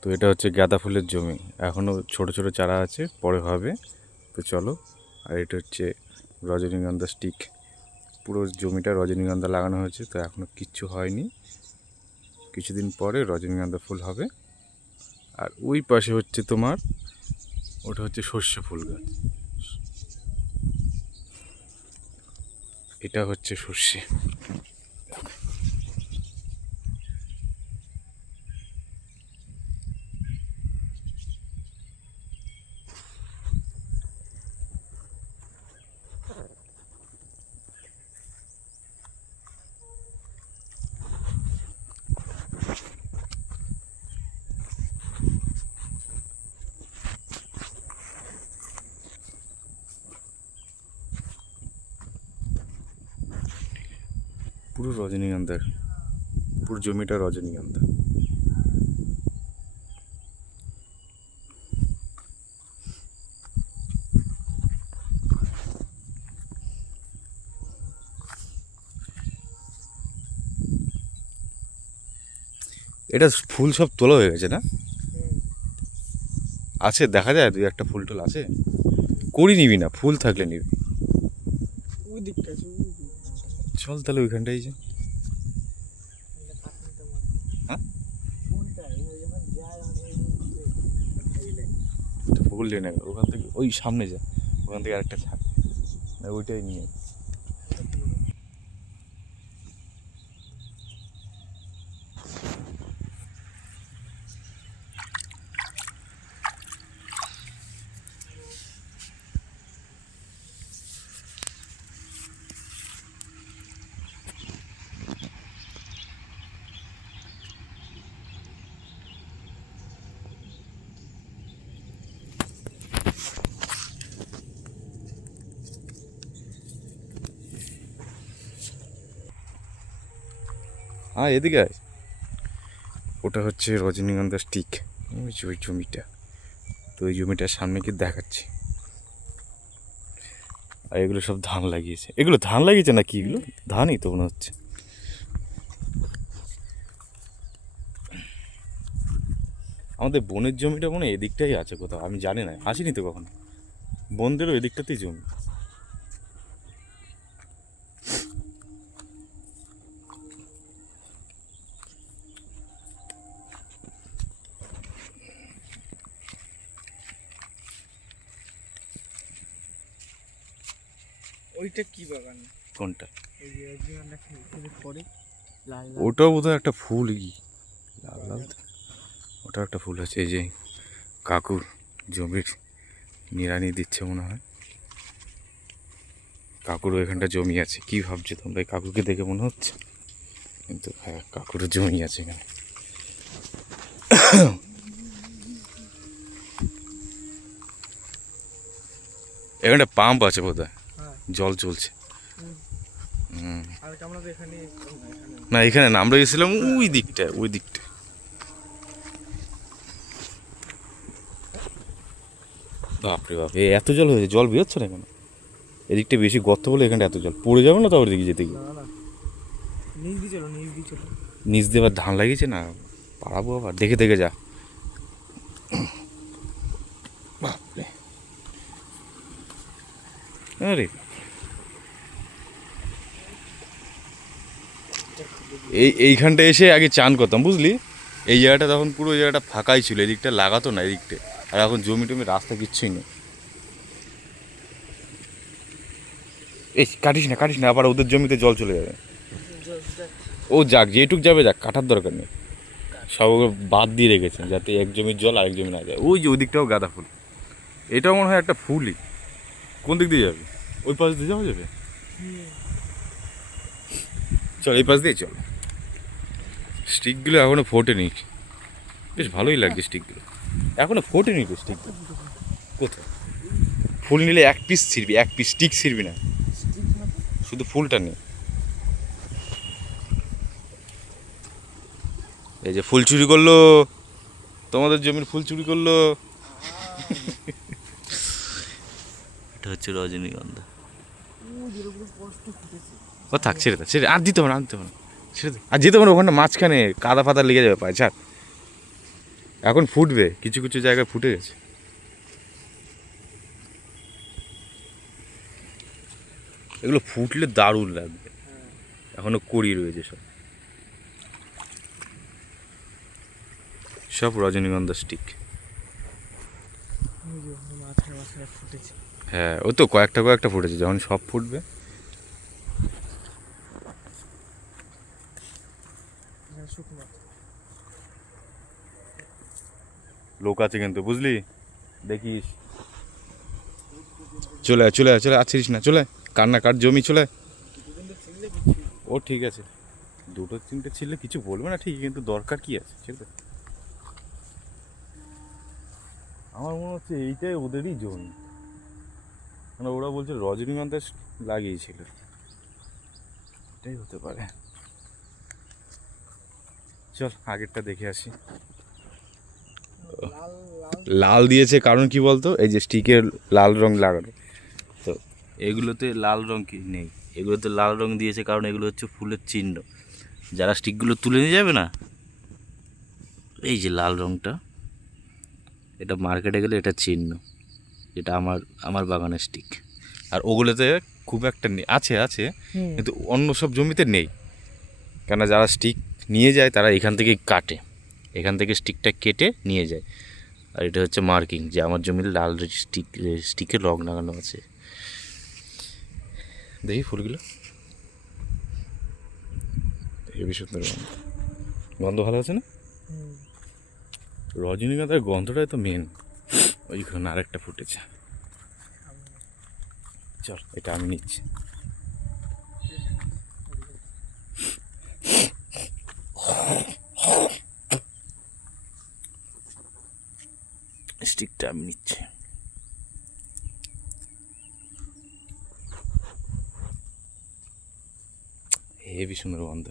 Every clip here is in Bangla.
তো এটা হচ্ছে গাঁদা ফুলের জমি, এখনও ছোট ছোট চারা আছে, পরে হবে। তো চলো। আর এটা হচ্ছে রজনীগন্ধা স্টিক, পুরো জমিটা রজনীগন্ধা লাগানো হয়েছে, তো এখনও কিচ্ছু হয়নি, কিছুদিন পরে রজনীগন্ধা ফুল হবে। আর ওই পাশে হচ্ছে তোমার, ওটা হচ্ছে সর্ষে ফুল গাছ, এটা হচ্ছে সর্ষে। পুরো রজনীগন্ধার, পুরো জমিটা রজনীগন্ধা। এটা ফুল সব তোলা হয়ে গেছে না? আছে, দেখা যায় দুই একটা ফুল টুল আছে। করি নিবি না, ফুল থাকলে নিবি। ওই দিকটা আছে, চল তাহলে ওইখানটাই যে। হ্যাঁ, বললি না ওখান থেকে ওই সামনে যা, ওখান থেকে আরেকটা ছাড়, না ওইটাই নিয়ে। হ্যাঁ, এদিকে আয়। ওটা হচ্ছে রজনীগন্ধা স্টিক, ওই যে ওই জমিটা। তো ওই জমিটার সামনে কি দেখাচ্ছি। আর এগুলো সব ধান লাগিয়েছে, এগুলো ধান লাগিয়েছে নাকি? এগুলো ধানই তো মনে হচ্ছে। আমাদের বোনের জমিটা মনে হয় এদিকটাই আছে কোথাও, আমি জানি না, আসিনি তো কখনো। বোনদেরও এদিকটাতেই জমি। ওইটা কি বাগান? কোনটা? এই যে রজনীগন্ধা ফুল পরে লাল লাল। ওটাও বোধহয় একটা ফুল, লাল লাল। ওটা একটা ফুল আছে। এই যে কাকুর জমির নিড়ানি দিচ্ছে মনে হয়, কাকুরও এখানটা জমি আছে। কি ভাবছো তোমরা, এই কাকুকে দেখে মনে হচ্ছে? কিন্তু হ্যাঁ, কাকুরও জমি আছে এখানে। এখানটা পাম্প আছে বোধ হয়, হ্যাঁ, জল চলছে। আর আমরা তো এখানে না, এখানে না, আমরা গেছিলাম ওই দিকটা, ওই দিকটা। বাপরে বাপ, এত জল হয়েছে, জল বেরোচ্ছে না কেন? এদিকটা বেশি গর্ত বলে এখানটা এত জল পড়ে যাবে না তো ওর দিকে যেতে গিয়ে। না না, নিচ দিয়ে চলো, নিচ দিয়ে চলো। নিচ দিয়ে আবার ধান লাগিয়েছে না, পাড়াবো আবার, দেখে দেখে যা। বাপরে, আরে এইখানটা এসে আগে চান করতাম, বুঝলি? এই জায়গাটা তখন পুরো জায়গাটা ফাঁকাই ছিল, এদিকটা লাগাতো না এদিকটা। আর এখন জমি টমি রাস্তা কিচ্ছুই নেই। এই কাটিস না, কাটিস না, আবার ওদের জমিতে জল চলে যাবে। ও যাক, যেটুক যাবে যাক, কাটার দরকার নেই। সব ওগুলো বাদ দিয়ে রেখেছেন যাতে এক জমির জল আরেক জমি না যায়। ওই যে ওই দিকটাও গাঁদা ফুল, এটাও মনে হয় একটা ফুলই। কোন দিক দিয়ে যাবে? ওই পাশ দিয়ে যাওয়া যাবে? চল এই পাশ দিয়ে চল। স্টিকগুলো এখনো ফোটেনি, বেশ ভালোই লাগছে স্টিকগুলো, এখনো ফোটেনি তো স্টিকগুলো। কোথায় ফুল নিলে এক পিস ছিঁড়বি, এক পিস স্টিক ছিঁড়বি না, শুধু ফুলটা নে। এই যে ফুল চুরি করলো, তোমাদের জমির ফুল চুরি করলো। এটা হচ্ছে রজনীগন্ধা। ও থাক, ছেড়ে দে, ছেড়ে, আর দিতে হবে না, আর দিতে হবে না, ছেড়ে দে। আর যেতে হবে না, ওখানে মাঝখানে কাদা ফাদা লেগে যাবে পায়ে, ছাড়। এখন ফুটবে, কিছু কিছু জায়গায় ফুটে গেছে। এগুলো ফুটলে দারুণ লাগবে। এখনো কড়ি রয়েছে সব, সব রজনীগন্ধা স্টিক। এই যে মাথায় মাথায় ফুটেছে। হ্যাঁ, ও তো কয়েকটা কয়েকটা ফুটেছে, যখন সব ফুটবে। এখানে শুকনো। লোক আছে কিন্তু, বুঝলি, দেখিস। চলে আয়, চলে আয়, চলে আছিস না, চলে আয়। কান্না কার জমি, চলে আয়। ও ঠিক আছে, দুটো তিনটে ছিলে কিছু বলবে না ঠিক, কিন্তু দরকার কি আছে, ঠিক আছে। আমার মনে হচ্ছে এইটাই ওদেরই জমি, মানে ওরা বলছে রজনীগন্ধা লাগিয়েছিল, এটাই হতে পারে। চল আগেরটা দেখে আসি। লাল লাল লাল দিয়েছে কারণ কি বলতো, এই যে স্টিকের লাল রং লাগানো, তো এগুলোতে লাল রং কি নেই, এগুলোতে লাল রং দিয়েছে কারণ এগুলো হচ্ছে ফুলের চিহ্ন। যারা স্টিকগুলো তুলে নিয়ে যাবে না, এই যে লাল রংটা, এটা মার্কেটে গেলে এটা চিহ্ন, এটা আমার আমার বাগানের স্টিক। আর ওগুলোতে খুব একটা নেই, আছে আছে, কিন্তু অন্য সব জমিতে নেই। কেন, যারা স্টিক নিয়ে যায় তারা এখান থেকে কাটে, এখান থেকে স্টিকটা কেটে নিয়ে যায়। আর এটা হচ্ছে মার্কিং যে আমার জমিতে লাল স্টিকের রং লাগানো আছে। দেখি ফুলগুলো, হেবি সুন্দর গন্ধ, গন্ধ ভালো আছে না? রজনীগন্ধার গন্ধটাই তো মেন। ওইখানে আরেকটা ফুটেছে, চল এটা আমি নিচ্ছি। স্টিকটা আমি নিচ্ছি। হেবি সুন্দর গন্ধ।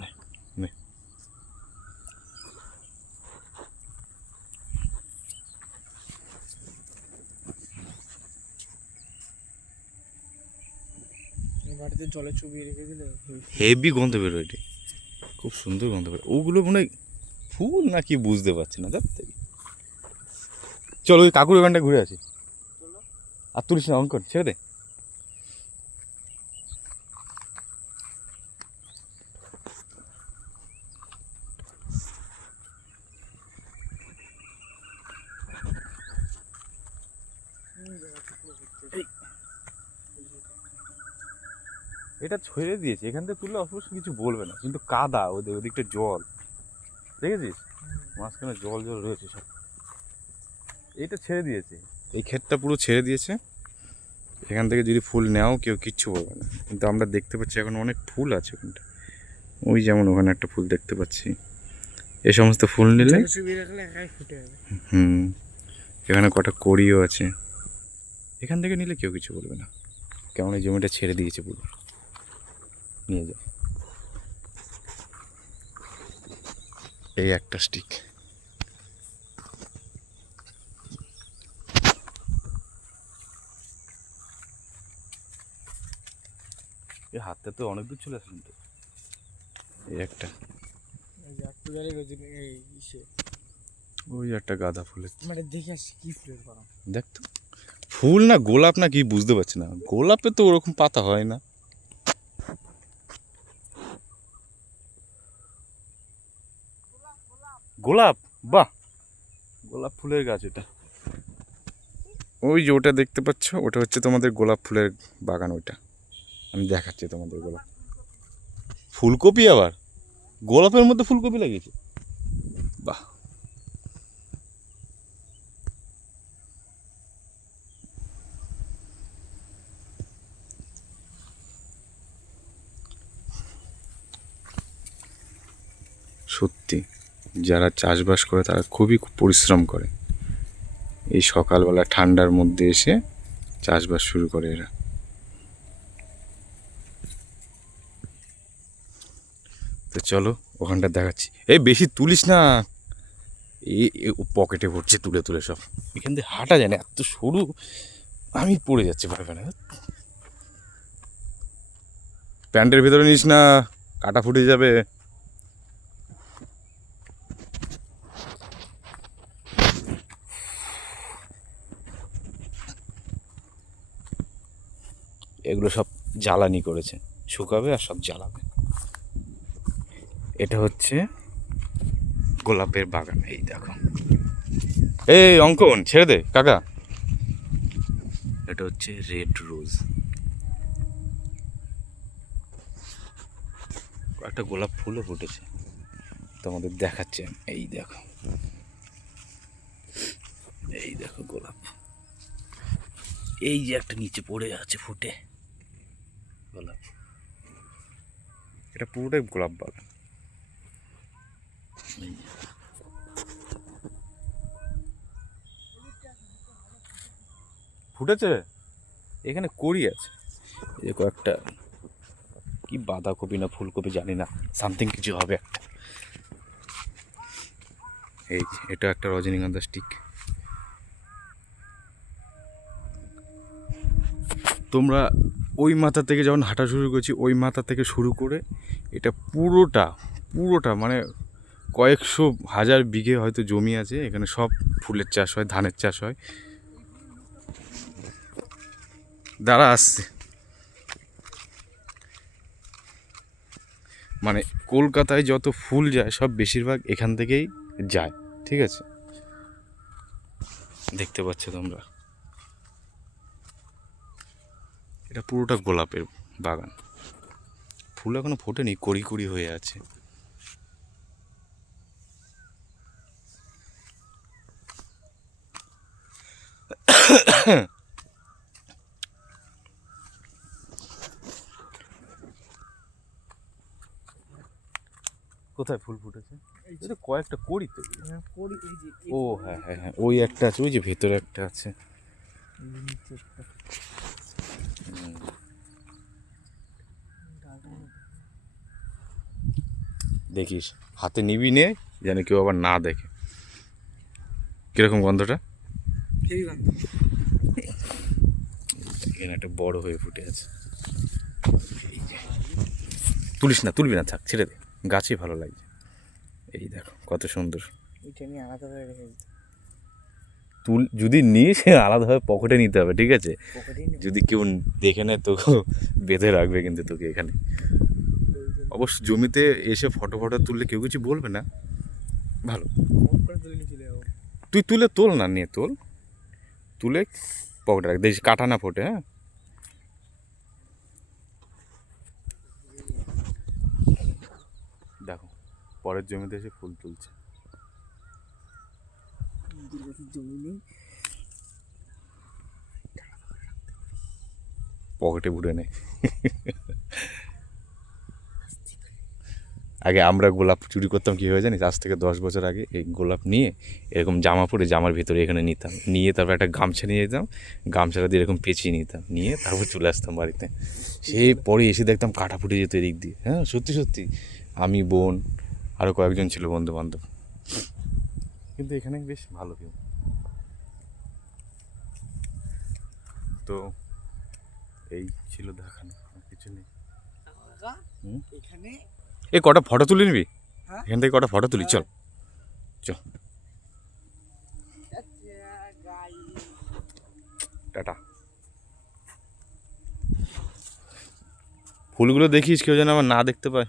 নে, নে। বাড়িতে জলে চুবিয়ে রেখে দিলে হেভি গন্ধ বেরোয়, এটি খুব সুন্দর গন্ধ বেরোয়। ওগুলো মনে হয় ফুল নাকি বুঝতে পারছি না, দেখ। চলো ওই কাকুর ওখানটা ঘুরে আসি। আর তুলিস না, অঙ্কন ছেড়ে দে। এটা ছেড়ে দিয়েছে, এখান থেকে তুললে অবশ্য কিছু বলবে না, কিন্তু কাদা, ওদিকটা জল, দেখেছিস মাঝখানে জল জল রয়েছে সব। এইটা ছেড়ে দিয়েছে, এই ক্ষেতটা পুরো ছেড়ে দিয়েছে। এখান থেকে যদি ফুল নেও কেউ কিচ্ছু বলবে না, কিন্তু আমরা দেখতে পাচ্ছি এখন অনেক ফুল আছে ওখানটা। ওই যেমন ওখানে একটা ফুল দেখতে পাচ্ছি, এই সমস্ত ফুল নিলে চুবিয়ে রাখলে একাই ফুটে যাবে। এখানে কটা কড়িও আছে, এখান থেকে নিলে কেউ কিছু বলবে না, কেমন এই জমিটা ছেড়ে দিয়েছে পুরো, নিয়ে যায়। এই একটা স্টিক, এই হাতটা তো অনেক দূর চলে আসলেন তো। এই একটা, এই যে একটু গেলে রজনী এই ইসে ওই একটা গাঁদা ফুলের, মানে দেখে আসছি কি ফুলের বাগান। দেখ তো ফুল না গোলাপ না কি বুঝতে পারছি না, গোলাপে তো ওরকম পাতা হয় না। গোলাপ, বাহ, গোলাপ ফুলের গাছ এটা। ওই যে ওটা দেখতে পাচ্ছ, ওটা হচ্ছে তোমাদের গোলাপ ফুলের বাগান। ওইটা আমি দেখাচ্ছি তোমাদের, গোলাপ ফুলকপি, আবার গোলাপের মধ্যে ফুলকপি লাগিয়েছে, বাহ। সত্যি যারা চাষবাস করে তারা খুবই পরিশ্রম করে, এই সকালবেলা ঠান্ডার মধ্যে এসে চাষবাস শুরু করে এরা। তো চলো ওখানটা দেখাচ্ছি, এই বেশি তুলিস না, এই পকেটে ভরছে তুলে তুলে সব, এখান দিয়ে হাঁটা যায় না, এত সরু, আমি পড়ে যাচ্ছি ভয় পায় না। প্যান্টের ভিতরে নিস না, কাটা ফুটে যাবে। এগুলো সব জ্বালানি করেছে, শুকাবে আর সব জ্বালাবে। এটা হচ্ছে গোলাপের বাগান। এই দেখো, এই অঙ্কন ছেড়ে দে কাকা। এটা হচ্ছে রেড রোজ, একটা গোলাপ ফুলও ফুটেছে, তোমাদের দেখাচ্ছে। এই দেখো, এই দেখো গোলাপ, এই যে একটা নিচে পড়ে আছে ফুটে গোলাপ। এটা পুরোটাই গোলাপ বাগান। এই যে। ফুটেছে, এখানে কড়ি আছে, এই যে কয়েকটা, কি বাঁধাকপি না ফুলকপি জানি না, সামথিং কিছু হবে একটা। এই যে এটা একটা রজনীগন্ধা স্টিক। তোমরা ওই মাথা থেকে যখন হাঁটা শুরু করছি, ওই মাথা থেকে শুরু করে এটা পুরোটা পুরোটা মানে কয়েকশো হাজার বিঘে হয়তো জমি আছে, এখানে সব ফুলের চাষ হয়, ধানের চাষ হয়। দাঁড়া আসছে, মানে কলকাতায় যত ফুল যায় সব বেশিরভাগ এখান থেকেই যায়, ঠিক আছে? দেখতে পাচ্ছ তোমরা, এটা পুরোটা গোলাপের বাগান। ফুল এখনো ফোটেনি, কড়ি কড়ি হয়ে আছে। কোথায় ফুল ফুটেছে? এটা কয়েকটা কড়ি তো। করি এই যে ও হ্যাঁ হ্যাঁ হ্যাঁ, ওই একটা আছে, ওই যে ভেতরে একটা আছে। এই নিচে একটা দেখিস, হাতে নিবি নে, যেন কেউ আবার না দেখে। কিরকম গন্ধটা? হেভি গন্ধ। এখানে একটা বড় হয়ে ফুটে আছে। এই যে। তুলিস না, তুলবি না, থাক ছেড়ে দে, গাছই ভালো লাগছে। এই দেখো কত সুন্দর। এটা নিয়ে আলাদা করে রেখেছি, তুল যদি নিস আলাদাভাবে পকেটে নিতে হবে, ঠিক আছে? পকেটেই নেব। যদি কেউ দেখে নেয় তো বেঁধে রাখবে কিন্তু তোকে এখানে। অবশ্য জমিতে এসে ফটো ফটো তুললে কেউ কিছু বলবে না, ভালো। ফোন করে তুলে নিয়ে চলে যাবো। তুই তুলে তোল না, নিয়ে তোল, তুলে পকেটে রাখ, দেখিস কাটা না ফোটে। হ্যাঁ, দেখো পরের জমিতে এসে ফুল তুলছে। জমি নেই, পকেটে ভরে নেয়। আগে আমরা গোলাপ চুরি করতাম, কী হয়ে জানিস? আজ থেকে 10 বছর আগে এই গোলাপ নিয়ে এরকম জামা পরে জামার ভিতরে এখানে নিতাম, নিয়ে তারপর একটা গামছা নিয়ে যেতাম, গামছাটা দিয়ে এরকম পেঁচিয়ে নিতাম, নিয়ে তারপর চলে আসতাম বাড়িতে। সেই পরে এসে দেখতাম কাটা ফুটে যেত এদিক দিয়ে। হ্যাঁ সত্যি সত্যি, আমি, বোন, আরও কয়েকজন ছিল বন্ধু বান্ধব। কিন্তু এখানে বেশ ভালো কেউ। তো এই ছিল দেখানো, আর কিছু নেই। হুম? এখানে এই কটা ফটো তুলে নিবি? হ্যাঁ? এখান থেকে কটা ফটো তুলি, চল চল, টাটা। ফুলগুলো দেখিস, কেউ যেন আমার না দেখতে পায়।